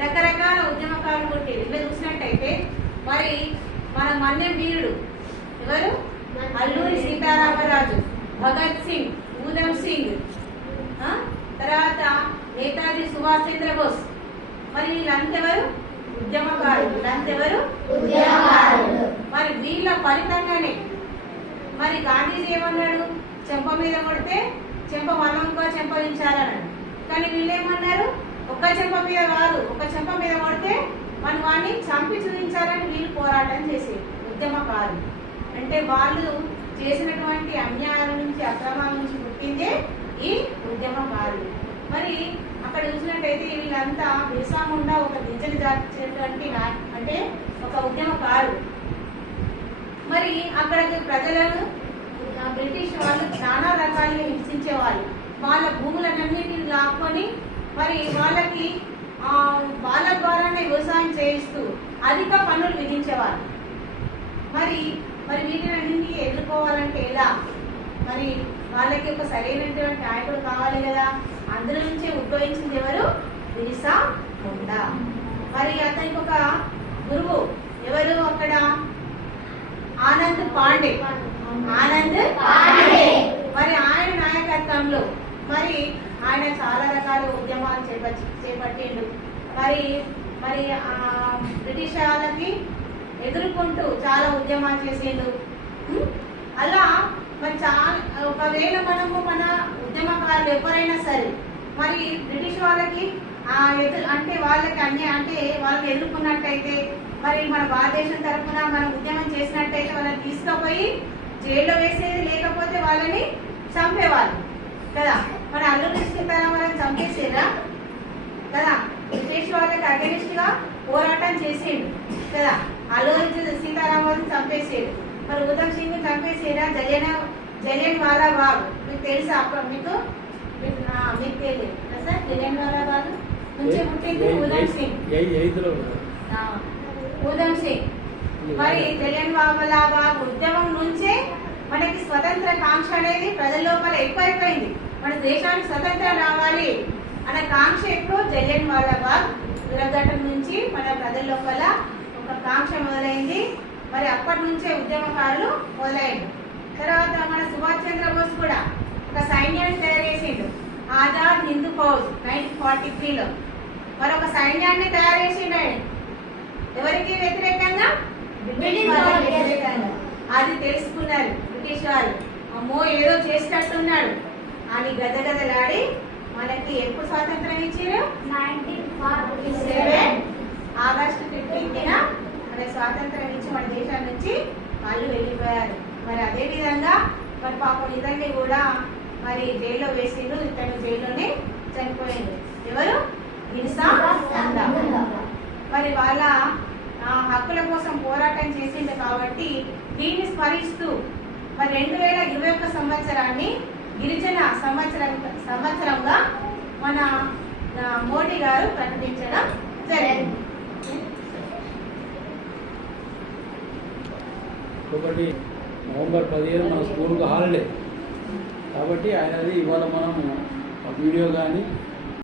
రకరకాల ఉద్యమకారులు పుట్టారు. ఇలా చూసినట్టయితే మరి మన మన్యం వీరుడు ఎవరు? అల్లూరి సీతారామరాజు, భగత్ సింగ్, ఊధమ్ సింగ్, తర్వాత నేతాజీ సుభాష్ చంద్రబోస్. మరి వీళ్ళంతెవరు? ఉద్యమకారులు. వీళ్ళంతెవరు? ఉద్యమకారులు. మరి వీళ్ళ ఫలితంగానే మరి గాంధీజీ ఏమన్నాడు? చెంప మీద కొడితే చెంప మనంగా చెంపలించాలన్నాడు. కానీ వీళ్ళేమన్నారు? ఒక్క చెంప మీద కాదు, ఒక చెంప మీద కొడితే మనం వాడిని చంపి చూపించాలని వీళ్ళు పోరాటం చేసేది ఉద్యమకారులు. అంటే వాళ్ళు చేసినటువంటి అన్యాయాల నుంచి, అక్రమాల నుంచి పుట్టిందే ఈ ఉద్యమకారులు. మరి అక్కడ చూసినట్టయితే వీళ్ళంతా బిర్సా ముండా ఒక గిరిజన జాతి అంటే ఒక ఉద్యమకారులు. మరి అక్కడికి ప్రజలను బ్రిటిష్ వాళ్ళు చాలా రకాలుగా హింసించేవాళ్ళు. వాళ్ళ భూములన్నింటిని లాక్కొని మరి వాళ్ళకి వాళ్ళ ద్వారానే వ్యవసాయం చేయిస్తూ అధిక పన్నులు విధించేవాళ్ళు. మరి మరి వీటినన్నింటినీ ఎదుర్కోవాలంటే ఎలా? మరి వాళ్ళకి ఒక సరైనటువంటి నాయకుడు కావాలి కదా. అందులో నుంచే ఉద్భవించింది ఎవరు? బిర్సా ముండా. మరి అతనికి ఒక గురువు ఎవరు? అక్కడ ఆనంద్ పాండే. మరి ఆయన నాయకత్వంలో మరి ఆయన చాలా రకాల ఉద్యమాలు చేపట్టిండు. మరి మరి బ్రిటిష్ వాళ్ళకి ఎదుర్కొంటూ చాలా ఉద్యమాలు చేసిండు. అలా మరి చాలా ఒకవేళ మనము మన ఉద్యమకారులు ఎవరైనా సరే మరి బ్రిటిష్ వాళ్ళకి అంటే వాళ్ళకి అంటే వాళ్ళని ఎదుర్కొన్నట్టయితే మరి మన భారతదేశం తరఫున మనం ఉద్యమం చేసినట్టయితే వాళ్ళని తీసుకుపోయి జైల్లో వేసేది, లేకపోతే వాళ్ళని చంపేవాళ్ళు కదా. మన అల్లూరి సీతారామరాజు చంపేసేదా కదా. బ్రిటిష్ వాళ్ళకి అగెనిస్ట్ గా పోరాటం చేసేడు కదా. అల్లూరి సీతారామరాజు చంపేసేడు. మరి ఊధమ్ సింగ్ చంపేసేదా? జలియన్ వాలా బాగ్ మీకు తెలుసా? మీకు తెలియదు సార్. జలియన్ వాలా బాగ్ నుంచి పుట్టింది ఊధమ్ సింగ్. ఊధమ్ సింగ్ మరి జలియన్ వాలా బాగ్ ఉద్యమం నుంచే మనకి స్వతంత్ర కాంక్ష అనేది ప్రజల లోపల ఎక్కువైపోయింది. మన దేశానికి స్వతంత్రం రావాలి అనే కాంక్ష ఎక్కువ. జలియన్ వాలా బాగ్ దుర్ఘటన నుంచి మన ప్రజల లోపల ఒక కాంక్ష మొదలైంది. మరి అప్పటి నుంచే ఉద్యమకారులు మొదలైంది. తర్వాత మన సుభాష్ చంద్రబోస్ కూడా ఒక సైన్యాన్ని తయారు చేసిండు. ఆజాద్ హిందూ ఫౌజ్ 1943లో మరి ఒక సైన్యాన్ని తయారు చేసిండు. ఆయన ఎవరికి వ్యతిరేకంగా? వ్యతిరేకంగా. అది తెలుసుకున్నారు బ్రిటిష్ వాళ్ళు. అమ్మో ఏదో చేసేటట్టున్నాడు అని గదగదలాడి మనకి ఎప్పుడు స్వాతంత్రం ఇచ్చారు? 1947 ఆగస్టు 15న మనకి స్వాతంత్రం ఇచ్చి మన దేశం నుంచి వాళ్ళు వెళ్ళిపోయారు. మరి అదే విధంగా మరి పాపం ఇతన్ని కూడా మరి జైల్లో వేసిండు. ఇతను జైల్లోనే చనిపోయింది. ఎవరు? బిర్సా ముండా. మరి వాళ్ళ హక్కుల కోసం పోరాటం చేసింది కాబట్టి దీన్ని స్మరిస్తూ మరి 2021 సంవత్సరాన్ని గిరిజన సంవత్సరంగా మన మోడీ గారు ప్రకటించడం జరిగింది. ఒకటి నవంబర్ 15 మన స్కూల్కి హాలిడే కాబట్టి ఆయనది ఇవాళ మనం వీడియో కానీ